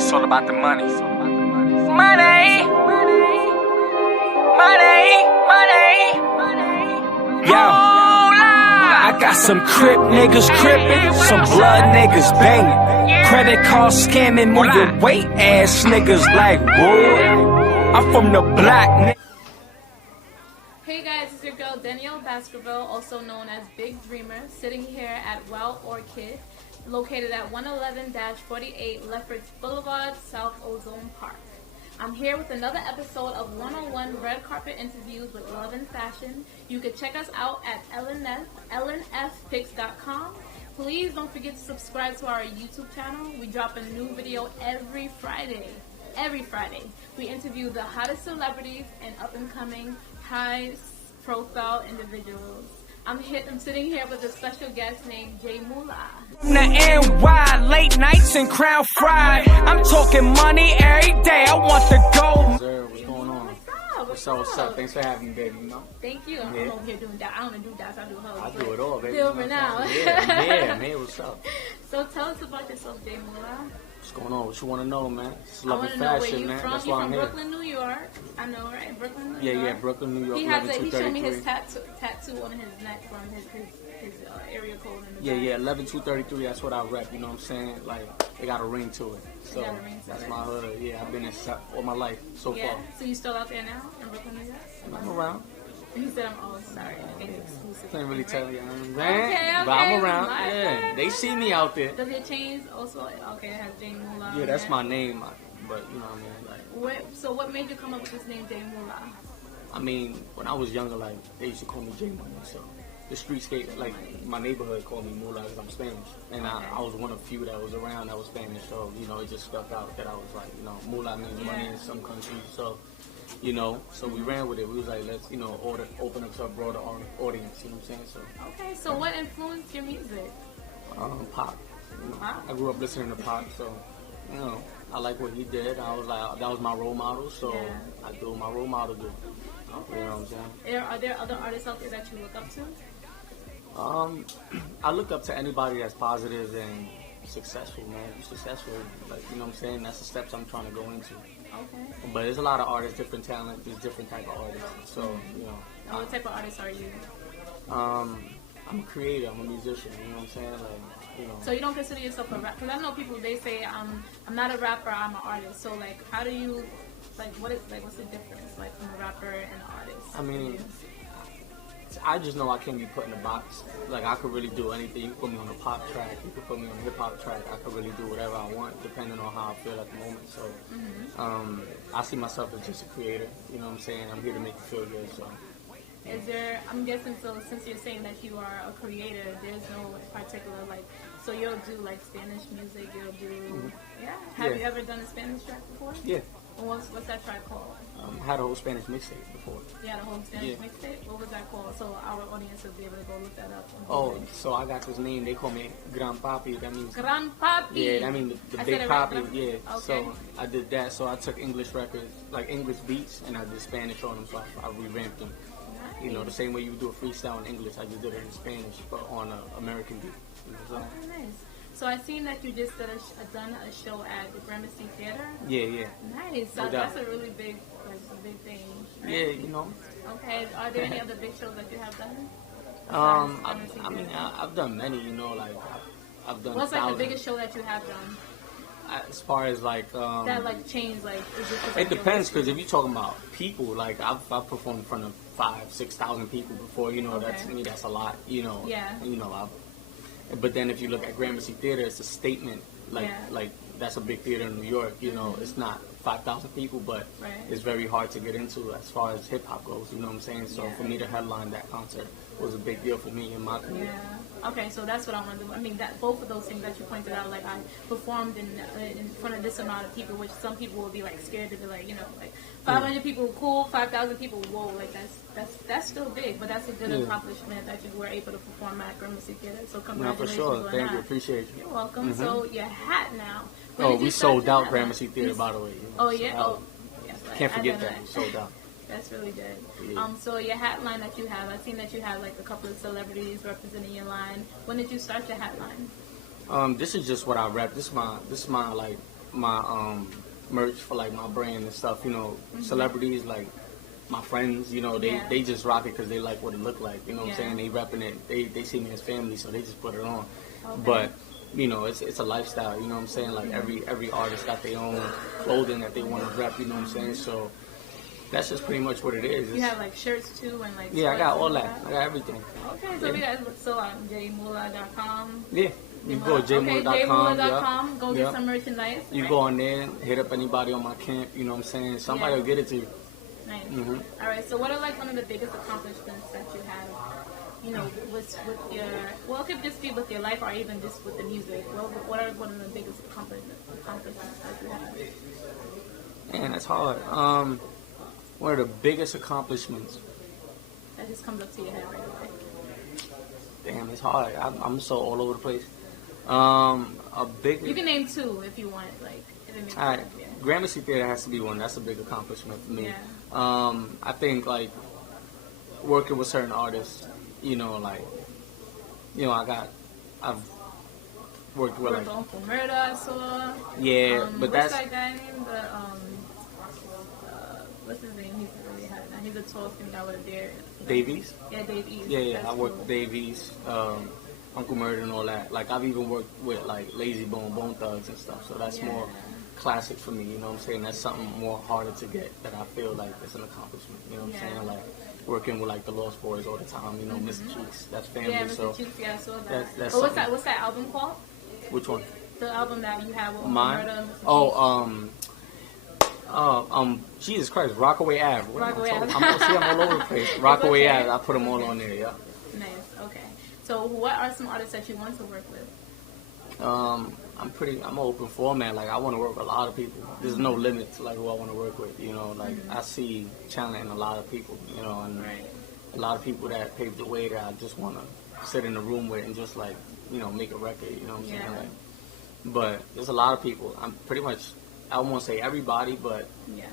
It's all about the money. Money. Yo, I got some crip niggas crippin', some blood niggas bangin', credit card scamming, move your weight ass niggas like whoa. I'm from the block. Hey guys, it's your girl Danielle Baskerville, also known as Big Dreamer, sitting here at Wild Orchid, located at 111-48 Lefferts Boulevard, South Ozone Park. I'm here with another episode of 101 Red Carpet Interviews with Love and Fashion. You can check us out at lnfpics.com. Please don't forget to subscribe to our YouTube channel. We drop a new video every Friday. We interview the hottest celebrities and up-and-coming high-profile individuals. I'm sitting here with a special guest named Jay Mula. From the NY, late nights and Crown Fried. I'm talking money every day. I want the gold. Sir, what's going on? What's up? Thanks for having me, baby. You know? Thank you. I'm over here doing that. I don't do that. I do hoes. I do it all, baby. Silver now. Yeah, man. What's up? So tell us about yourself, Jay Mula. What's going on? What you want to know, man? It's I Love want and to know where Fashion, you man. from. That's You why from I'm here. Brooklyn, New York. I know, right? Brooklyn, New York. Yeah, Brooklyn, New York. He showed me his tattoo on his neck from his area code. In the Yeah, 11233. That's what I rep. You know what I'm saying? Like, it got a ring to it. So that's my hood. Yeah, I've been in all my life so far. So you still out there now in Brooklyn, New York? I'm around. He said I'm sorry. It's exclusive. Can't really tell you. Okay. But I'm around. My Yeah, bad. they see me out there. Does it change also? Okay, it has Jay Mula. Yeah, that's my name. But you know what I mean? Like, So what made you come up with this name, Jay Mula? I mean, when I was younger, like, they used to call me Jay Mula, so the street skate, like, my neighborhood called me Mula because I'm Spanish, and I was one of few that was around that was Spanish, so, you know, it just stuck out that I was like, you know, Mula means money in some countries, so, you know, so we ran with it. We was like, let's, you know, open up to a broader audience, you know what I'm saying, so. Okay, so what influenced your music? Pop. You know, Pop? I grew up listening to Pop, so, you know, I like what he did. I was like, that was my role model, so I do what my role model do. Okay. You know what I'm saying? Are there other artists out there that you look up to? I look up to anybody that's positive and successful, man. If you're successful, like, you know what I'm saying? That's the steps I'm trying to go into. Okay. But there's a lot of artists, different talent, there's different type of artists. So, you know. What type of artist are you? I'm a creator, I'm a musician, you know what I'm saying? Like, you know. So you don't consider yourself a rapper? Because I know people, they say, I'm not a rapper, I'm an artist. So, like, how do you, like, what's the difference, like, from a rapper and an artist? I mean, I just know I can't be put in a box. Like, I could really do anything. You can put me on a pop track, you can put me on a hip-hop track. I could really do whatever I want, depending on how I feel at the moment. So, I see myself as just a creator. You know what I'm saying? I'm here to make you feel good, so. Is there, I'm guessing, so since you're saying that you are a creator, there's no particular, like, so you'll do, like, Spanish music, you'll do, Have you ever done a Spanish track before? Yeah. What's that track called? I had a whole Spanish mixtape before. You had a whole Spanish mixtape? What was that called? So our audience will be able to go look that up. So I got this name. They call me Gran Papi. That means Gran Papi. Yeah, that means the big papi. Right? Yeah. Okay. So I did that. So I took English records, like English beats, and I did Spanish on them. So I revamped them. Nice. You know, the same way you would do a freestyle in English, I just did it in Spanish, but on an American beat. You know, so. Okay, nice. So I seen that you just done a show at the Gramercy Theater. Yeah. Nice. So that's a really big thing. Right? Yeah, you know. Okay. Are there any other big shows that you have done? I've done many. You know, like I've done. What's like the biggest show that you have done? As far as like that like changed, like it depends, because if you're talking about people, like I've performed in front of 5,000-6,000 people before. You know, that's to me that's a lot. You know. Yeah. You know, but then if you look at Gramercy Theater, it's a statement. Like that's a big theater in New York. You know, it's not 5,000 people, but it's very hard to get into as far as hip hop goes. You know what I'm saying? So for me to headline that concert was a big deal for me in my career. Yeah. Okay, so that's what I want to do. I mean, that both of those things that you pointed out, like I performed in front of this amount of people, which some people will be like scared to be like, you know, like 500 people, cool, 5,000 people, whoa, like that's still big, but that's a good accomplishment that you were able to perform at Gramercy Theater. So congratulations. No, for sure. Thank you. Appreciate you. You're welcome. So your hat now. We sold out Gramercy Theater, by the way. You know, yes, can't forget that. We sold out. That's really good. Yeah. So your hat line that you have, I've seen that you have like a couple of celebrities representing your line. When did you start your hat line? This is just what I rep. This is my like my merch for like my brand and stuff. You know, celebrities like my friends. You know, they just rock it because they like what it look like. You know what I'm saying? They repping it. They see me as family, so they just put it on. Okay. But you know, it's a lifestyle. You know what I'm saying? Like every artist got their own clothing that they want to rep. You know what I'm saying? So that's just pretty much what it is. You have like shirts too and like I got all that. I got everything. Okay, so we got jaymula.com. Yeah. You can go to jaymula.com. jaymula.com. Go get some merchandise. You go on there, hit up anybody on my camp. You know what I'm saying? Somebody will get it to you. Nice. All right. So, what are like one of the biggest accomplishments that you have? You know, with your, well, it could just be with your life or even just with the music. What are one of the biggest accomplishments that you have? Man, that's hard. One of the biggest accomplishments. That just comes up to your head right away. Damn, it's hard. I'm so all over the place. A big. You can name two if you want, like. If it makes all right, sense, yeah. Gramercy Theater has to be one. That's a big accomplishment for me. Yeah. I think like working with certain artists. You know, like, you know, I've worked with like Uncle Murder, I saw. Yeah, but what's that's that guy named? What's his name? He's really hot now. He's a tall skin guy with a beard. Davies. Yeah, Davies. Yeah. I worked with Davies, Uncle Murder, and all that. Like I've even worked with like Lazy Bone, Bone Thugs, and stuff. So that's more classic for me. You know what I'm saying? That's something more harder to get that I feel like it's an accomplishment. You know what I'm saying? Like working with like the Lost Boys all the time. You know, Mr. Cheeks, that's family. Yeah, Mr. So Cheeks. Yeah, I saw that. that's what's that album called? Which one? The album that you have with Mine. Murder and Mr. Jesus Christ, Rockaway Ave. Rockaway Ave. I'm all over the place. Rockaway okay. Ave, I put them all on there, yeah. Nice, okay. So what are some artists that you want to work with? I'm open for, man. Like I want to work with a lot of people. There's no limit to like who I want to work with, you know. Like I see talent in a lot of people, you know, and a lot of people that paved the way that I just want to sit in the room with and just like, you know, make a record, you know what I'm saying? Like, but there's a lot of people. I'm pretty much, I won't say everybody, but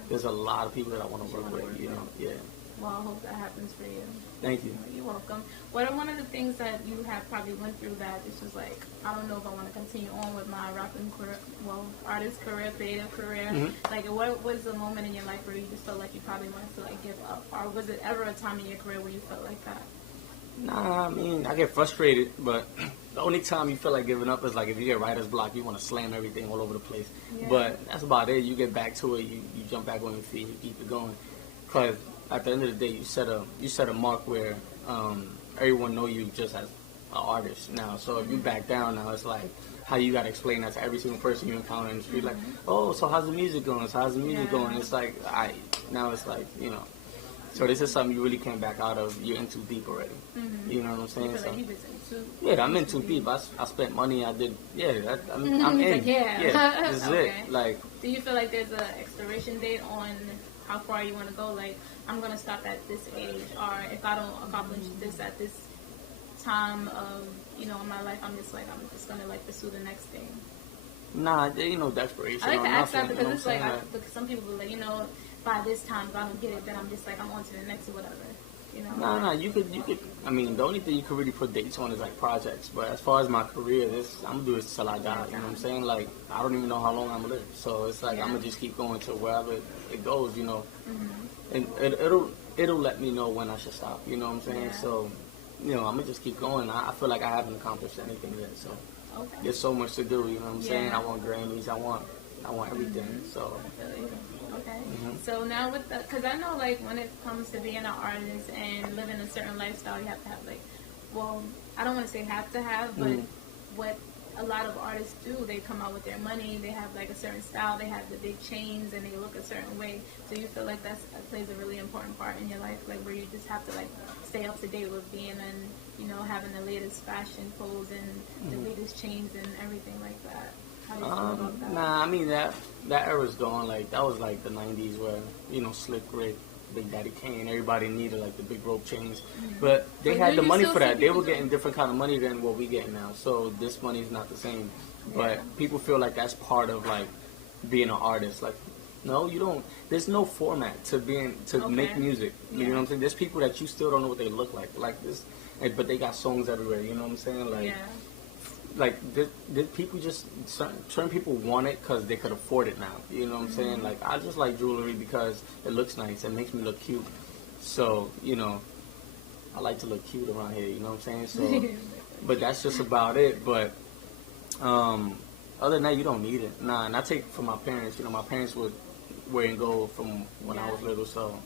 there's a lot of people that I want to work with, you know. Yeah. Well, I hope that happens for you. Thank you. You're welcome. What are one of the things that you have probably went through that it's just like, I don't know if I want to continue on with my rapping career, well, artist career, creative career. Like, what was the moment in your life where you just felt like you probably wanted to like give up? Or was it ever a time in your career where you felt like that? Nah, I mean, I get frustrated, but the only time you feel like giving up is like if you get writer's block, you want to slam everything all over the place. Yeah. But that's about it. You get back to it, you jump back on your feet, you keep it going. Because at the end of the day, you set a mark where everyone know you just as an artist now. So if you back down now, it's like how you got to explain that to every single person you encounter in the street. Like, oh, so how's the music going? So how's the music going? It's like, now it's like, you know. So this is something you really can't back out of. You're in too deep already. You know what I'm saying? You feel so, like you've been too I'm in too deep. I spent money. I did. Yeah, I'm in. Like, yeah, this is okay. it. Like, do you feel like there's an expiration date on how far you want to go? Like, I'm gonna stop at this age, or if I don't accomplish this at this time of in my life, I'm just gonna like pursue the next thing. Nah, there ain't no desperation. I like to ask that nothing, because it's like because some people be like, by this time if I don't get it, then I'm just like I'm on to the next or whatever. Nah, you could. I mean, the only thing you could really put dates on is like projects. But as far as my career, I'm gonna do this till I die. You know what I'm saying? Like, I don't even know how long I'm gonna live. So it's like I'm gonna just keep going to wherever it goes. And it'll let me know when I should stop. You know what I'm saying? Yeah. So, I'm gonna just keep going. I feel like I haven't accomplished anything yet. So there's so much to do. You know what I'm saying? I want Grammys. I want everything. So. Okay. So now because I know like when it comes to being an artist and living a certain lifestyle, you have to have I don't want to say have to have, but what a lot of artists do, they come out with their money, they have like a certain style, they have the big chains, and they look a certain way. So you feel like that plays a really important part in your life, like where you just have to like stay up to date with being and having the latest fashion clothes and the latest chains and everything like that. How do you feel about that? Nah, I mean that era's gone. Like that was like the '90s where Slick Rick, Big Daddy Kane, everybody needed like the big rope chains, but they had the money for that. They were getting different kind of money than what we get now. So this money is not the same. But people feel like that's part of like being an artist. Like, no, you don't. There's no format to make music. You know what I'm saying? There's people that you still don't know what they look like this, but they got songs everywhere. You know what I'm saying? Like. like people just certain people want it because they could afford it now. You know what I'm saying? Like I just like jewelry because it looks nice. It makes me look cute. So I like to look cute around here. You know what I'm saying? So, but that's just about it. But other than that, you don't need it. Nah, and I take it from my parents. My parents were wearing gold from when I was little, so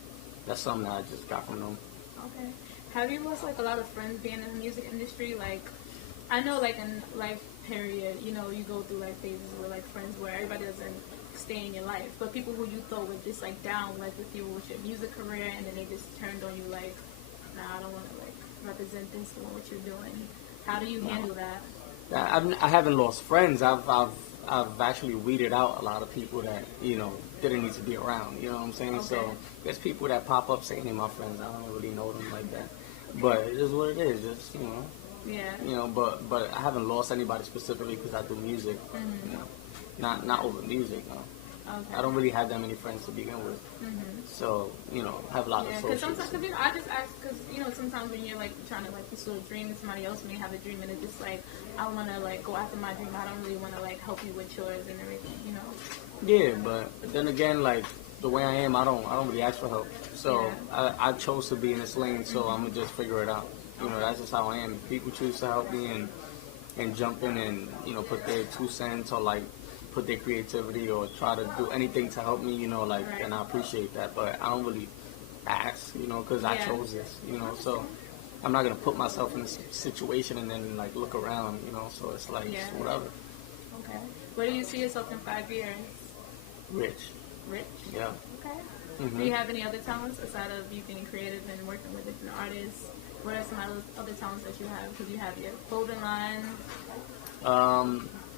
that's something that I just got from them. Okay. Have you lost like a lot of friends being in the music industry? Like, I know like in life period, you go through like phases where like friends where everybody doesn't stay in your life, but people who you thought were just like down like with you with your music career, and then they just turned on you like, nah, I don't want to like represent this or what you're doing. How do you handle that? I haven't lost friends. I've actually weeded out a lot of people that didn't need to be around. You know what I'm saying? Okay. So there's people that pop up saying they're my friends. I don't really know them like that, but it is what it is. Just Yeah. But I haven't lost anybody specifically because I do music. Not over music. No. Okay. I don't really have that many friends to begin with. So I have a lot of because socials. sometimes I just ask because sometimes when you're like trying to like pursue a dream, and somebody else may have a dream, and it's just like I want to like go after my dream. I don't really want to like help you with yours and everything. Yeah, but then again, like the way I am, I don't really ask for help. So I chose to be in this lane, so I'm gonna just figure it out. That's just how I am. If people choose to help me and jump in and put their 2 cents or like put their creativity or try to do anything to help me, and I appreciate that. But I don't really ask, because I chose this, so I'm not going to put myself in this situation and then like look around, so it's like whatever. Okay. Where do you see yourself in 5 years? Rich. Yeah. Okay. Do you have any other talents aside of you being creative and working with different artists? What are some other talents that you have? Because you have your clothing line.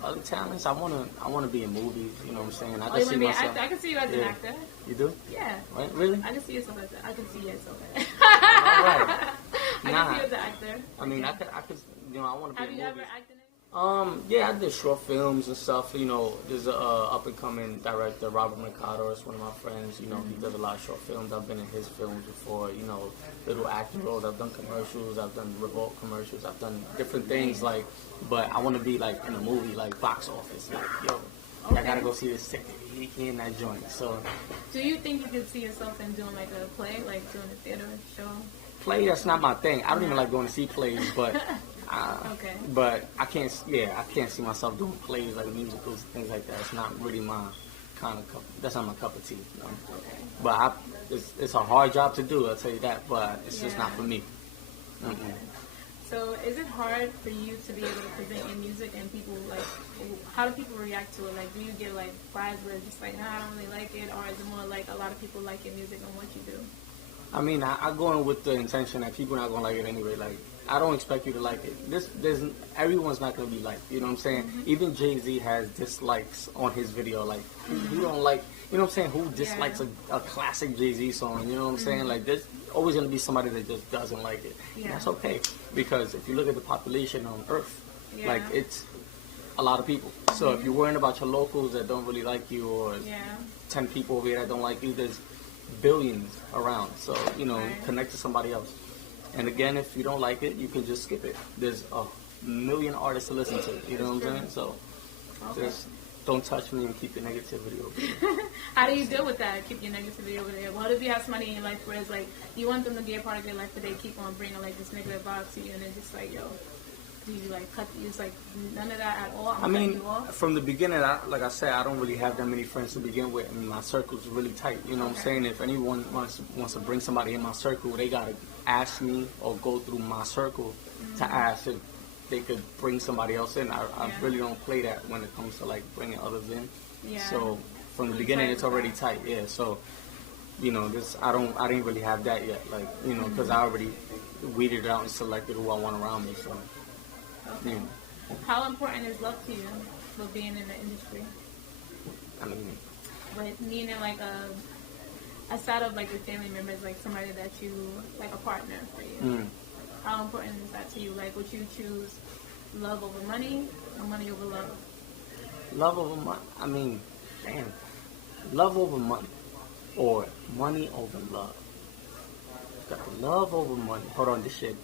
Other talents, I wanna be in movies. You know what I'm saying? You want to be an actor? I can see you as an actor. You do? Yeah. Right? Really? I can see yourself as I can see yourself. All right. I can see you as an actor. I mean, I could. I want to be. Have you ever acted in? Yeah, I did short films and stuff. There's a up and coming director, Robert Mercado. It's one of my friends. He does a lot of short films. I've been in his films before. Little acting roles. I've done commercials. I've done Revolt commercials. I've done different things but I want to be like in a movie, like box office. Like, I gotta go see this ticket. He in that joint. So. Do you think you could see yourself in doing like a play, like doing a theater show? Play, that's not my thing. I don't even like going to see plays, but. Okay. But I can't see myself doing plays like musicals, things like that. It's not really my kind of cup. That's not my cup of tea. Okay. But it's a hard job to do. I'll tell you that. But it's just not for me. Okay. So is it hard for you to be able to present your music and people like? How do people react to it? Like, do you get like vibes where it's just like, nah, I don't really like it, or is it more like a lot of people like your music and what you do? I mean, I go in with the intention that people are not gonna like it anyway. Like, I don't expect you to like it. Everyone's not gonna be liked. You know what I'm saying? Even Jay-Z has dislikes on his video. Like, who don't like? You know what I'm saying? Who dislikes a classic Jay-Z song? You know what I'm saying? Like, there's always gonna be somebody that just doesn't like it. Yeah. And that's okay, because if you look at the population on Earth, like it's a lot of people. So if you're worrying about your locals that don't really like you, or 10 people over here that don't like you, there's billions around. So connect to somebody else. And again, if you don't like it, you can just skip it. There's a million artists to listen to. You know what I'm saying? So just don't touch me and keep your negativity over there. How do you deal with that? Keep your negativity over there. What if you have somebody in your life where it's like you want them to be a part of your life, but they keep on bringing like this negative vibe to you, and it's just like, yo, do you like cut? It's like none of that at all. I mean, from the beginning, like I said, I don't really have that many friends to begin with, and my circle's really tight. You know what I'm saying? If anyone wants to bring somebody in my circle, they gotta ask me or go through my circle to ask if they could bring somebody else in. I really don't play that when it comes to like bringing others in. Yeah. So from the beginning, it's already tight. Yeah. So I didn't really have that yet. Like because I already weeded it out and selected who I want around me. So. Okay. How important is love to you for being in the industry? I mean, but meaning like aside of like your family members, like somebody that you like a partner for you. How important is that to you? Like, would you choose love over money or money over love? Love over money. I mean, damn, love over money or money over love. Got love over money. Hold on, this shit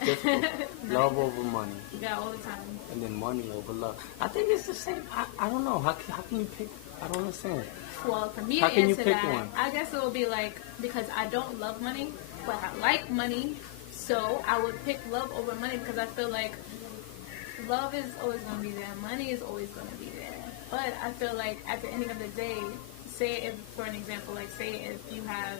It's difficult. Love over money. Yeah, all the time. And then money over love. I think it's the same. I don't know. How can you pick? I don't understand. Well, for me How to can you answer pick that, one? I guess it will be like, because I don't love money, but I like money, so I would pick love over money because I feel like love is always going to be there. Money is always going to be there. But I feel like at the ending of the day, say if, for an example, like say if you have,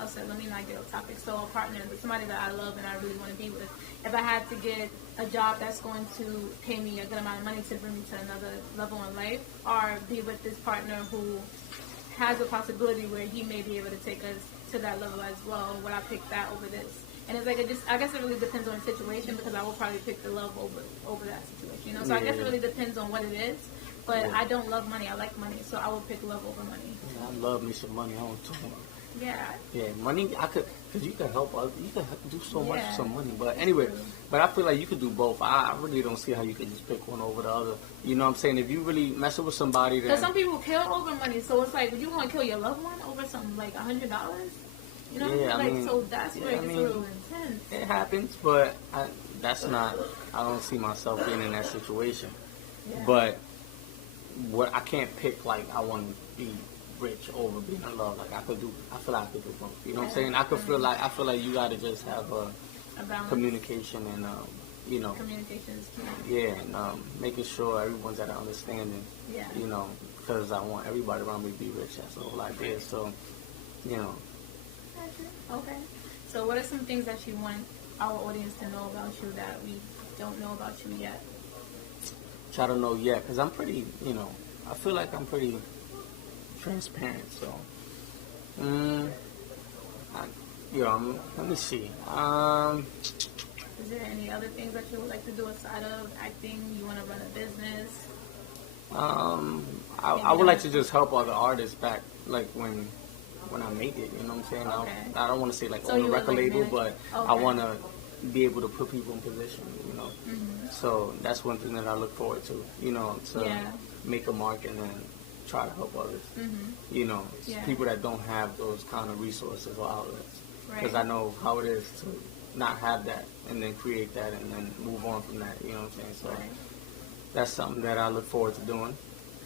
I'll say, let me not get off topic. So a partner, somebody that I love and I really want to be with. If I had to get a job that's going to pay me a good amount of money to bring me to another level in life, or be with this partner who has a possibility where he may be able to take us to that level as well, would I pick that over this? And it's like, I guess it really depends on the situation, because I will probably pick the love over that situation, you know? So I guess it really depends on what it is. But I don't love money. I like money, so I will pick love over money. Yeah, I love me some money. I don't too much. Yeah. Yeah, money. Because you can help others. You can do so much with some money. But anyway, True. but I feel like you could do both. I really don't see how you can just pick one over the other. You know what I'm saying? If you really messing with somebody, Because then some people kill over money, so it's like, would you want to kill your loved one over something like $100? You know what I mean? Like, so that's where it gets a little intense. It happens, but that's not. I don't see myself being in that situation. Yeah. But what I can't pick, like, I want to be rich over being in love. Like, I feel like I could do both. You know what I'm saying? I feel like you gotta just have a communication and you know, communication is key. yeah, and making sure everyone's at an understanding. Yeah. You know, because I want everybody around me to be rich. That's the whole idea. So, you know. Okay. So what are some things that you want our audience to know about you that we don't know about you yet? Try to know yet, because I'm pretty, you know, I feel like I'm pretty transparent. So, let me see. Is there any other things that you would like to do aside of acting? You want to run a business? I would like to just help other artists back, like when I make it. You know what I'm saying? Okay. I don't want to say like So own a you would, record like, label, manage- but I want to be able to put people in position. You know, so that's one thing that I look forward to. You know, to make a mark and then try to help others. You know, people that don't have those kind of resources or outlets. Because I know how it is to not have that and then create that and then move on from that. You know what I'm saying? So that's something that I look forward to doing.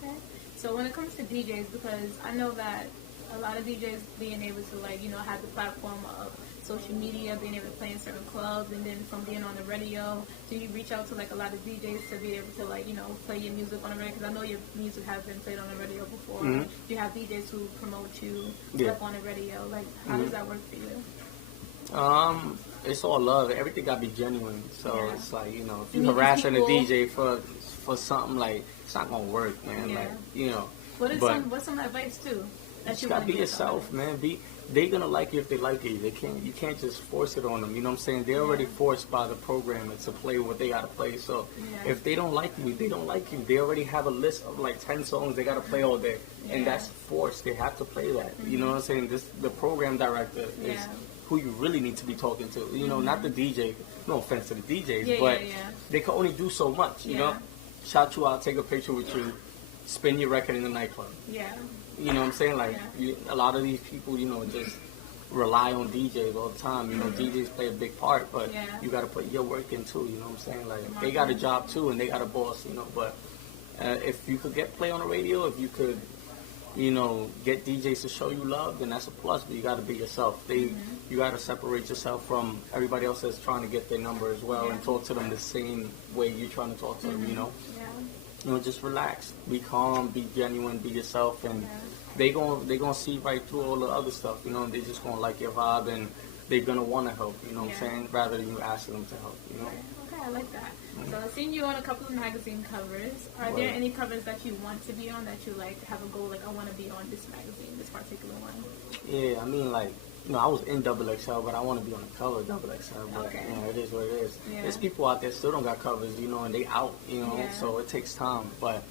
Okay. So when it comes to DJs, because I know that a lot of DJs being able to, like, you know, have the platform of social media, being able to play in certain clubs, and then from being on the radio, do you reach out to like a lot of DJs to be able to, like, you know, play your music on the radio? Because I know your music has been played on the radio before. You have DJs who promote you up on the radio. Like, how does that work for you? It's all love. Everything gotta be genuine. So it's like, you know, if You you're need to harassing a keep DJ for something, like, it's not gonna work, man. Yeah. Like, you know. What's some advice too? That You gotta be yourself, man. They gonna like you if they like you. You can't just force it on them. You know what I'm saying? They're already forced by the programmer to play what they gotta play. So if they don't like you, they don't like you. They already have a list of like 10 songs they gotta play all day, and that's forced. They have to play that. You know what I'm saying? The program director is who you really need to be talking to. You know, not the DJ. No offense to the DJs, but they can only do so much. You know, shout you out, take a picture with you, spin your record in the nightclub. Yeah. You know what I'm saying? Like, a lot of these people, you know, just rely on DJs all the time. You know, DJs play a big part, but you got to put your work in too. You know what I'm saying? Like, they got a job too, and they got a boss. You know, but if you could get play on the radio, if you could, you know, get DJs to show you love, then that's a plus. But you got to be yourself. You got to separate yourself from everybody else that's trying to get their number as well, and talk to them the same way you're trying to talk to them. You know. You know, just relax, be calm, be genuine, be yourself, and they gonna see right through all the other stuff. You know, they just gonna like your vibe, and they're gonna want to help. You know what I'm saying? Rather than you asking them to help. You know. Okay, I like that. So I've seen you on a couple of magazine covers. Are there any covers that you want to be on that you like have a goal, like I want to be on this magazine, this particular one? Yeah, I mean, like, you know, I was in XXL, but I want to be on the cover of XXL. But, you know, it is what it is. There's people out there still don't got covers, you know, and they out, you know, so it takes time. But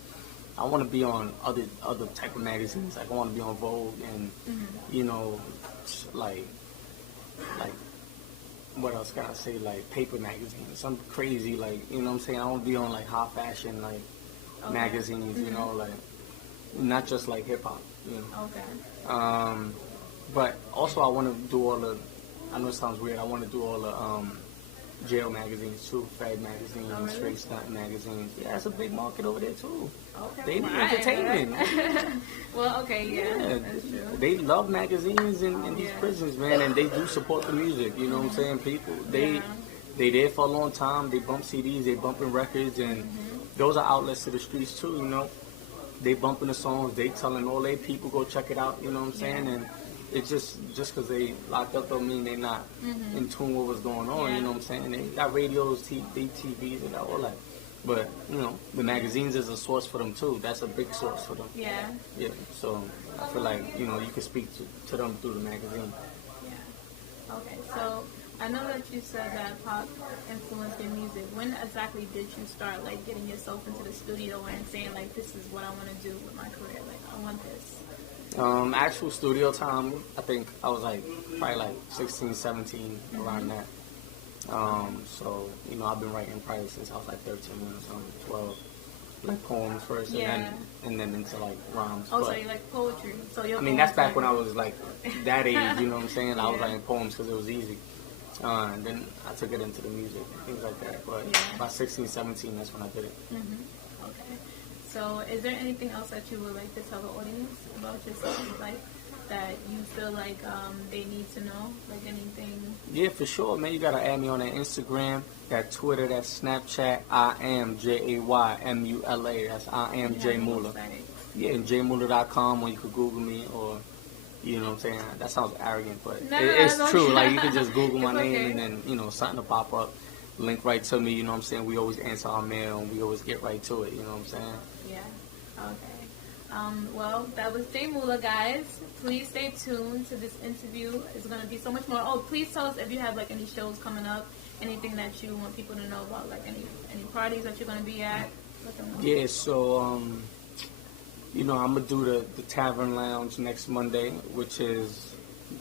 I want to be on other type of magazines. Like, I want to be on Vogue and, you know, like, what else can I say? Like, paper magazines, something crazy, like, you know what I'm saying? I want to be on, like, high fashion, like, magazines, you know, like, not just, like, hip-hop, you know. But also I want to do all the, I know it sounds weird, I want to do all the jail magazines too, Fed magazines, Oh, really? Straight Stunt magazines. Yeah, it's a big market over there too. Okay. They need Right. entertainment. Well, okay, yeah, Yeah, that's true. they love magazines in these Yeah. prisons, man, and they do support the music. You know what I'm saying? People, Yeah. they there for a long time. They bump CDs, they bumping records, and those are outlets to the streets too. You know, they bumping the songs, they telling all their people go check it out. You know what I'm saying? Yeah. And it's just because they locked up don't mean they not in tune with what's going on. Yeah. You know what I'm saying? They got radios, they TVs, and all that. But you know, the magazines is a source for them too. That's a big source for them. Yeah. Yeah, so I feel like, you know, you can speak to them through the magazine. Yeah. Okay, so I know that you said that pop influenced your music. When exactly did you start like getting yourself into the studio and saying like, this is what I want to do with my career? Like, I want this. Actual studio time, I think I was like probably like 16, 17, around that. So, you know, I've been writing probably since I was like 13 or something, 12. Like poems first, Yeah. and then into like rhymes. Oh, But, so you like poetry. So your I mean, that's poems back are- when I was like that age, you know what I'm saying? I was Yeah. writing poems because it was easy. And then I took it into the music, things like that. But Yeah. by 16, 17, that's when I did it. Okay. So is there anything else that you would like to tell the audience about yourself? Like, that you feel like they need to know? Like anything? Yeah, for sure, man. You gotta add me on that Instagram, that Twitter, that Snapchat. I am JayMula. That's I am Jay Mula. Yeah, and jaymula.com, or you could Google me, or you know what I'm saying. That sounds arrogant, but No, it's no, no. true. Like you could just Google my It's name, okay. and then you know something will pop up, link right to me. You know what I'm saying. We always answer our mail, and we always get right to it. You know what I'm saying. Yeah. Okay. Well, that was Jay Mula, guys. Please stay tuned to this interview. It's going to be so much more. Oh, please tell us if you have like any shows coming up, anything that you want people to know about, like any parties that you're going to be at. Let them know. Yeah, so you know, I'm gonna do the Tavern Lounge next Monday, which is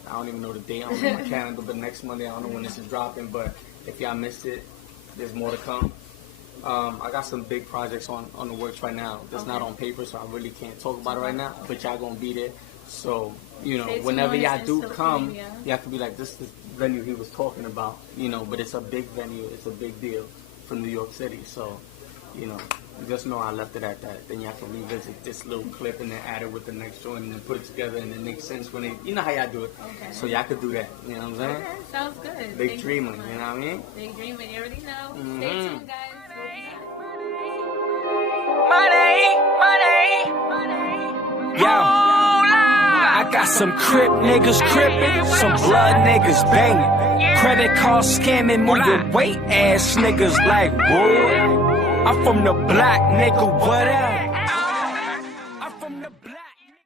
I don't even know the date on my calendar, but next Monday I don't know when this is dropping. But if y'all missed it, there's more to come. I got some big projects on the works right now. That's not Okay. on paper, so I really can't talk about it right now. But y'all gonna be there, so you know, Stay tuned whenever on y'all his do social come, media. you have to be like, this is the venue he was talking about, you know. But it's a big venue, it's a big deal from New York City, so you know, just know I left it at that. Then y'all can revisit this little clip and then add it with the next joint and then put it together and it makes sense when they, you know how y'all do it. Okay. So y'all could do that. You know what I'm saying? Okay, sounds good. Big Thank you dreaming, so much. you know what I mean? Big dreaming, you already know. Stay Mhm. tuned, guys. We'll be back. Yo, I got some crip niggas crippin', some blood niggas bangin', credit card scamming, move your weight ass niggas like wood. I'm from the block, nigga, what up?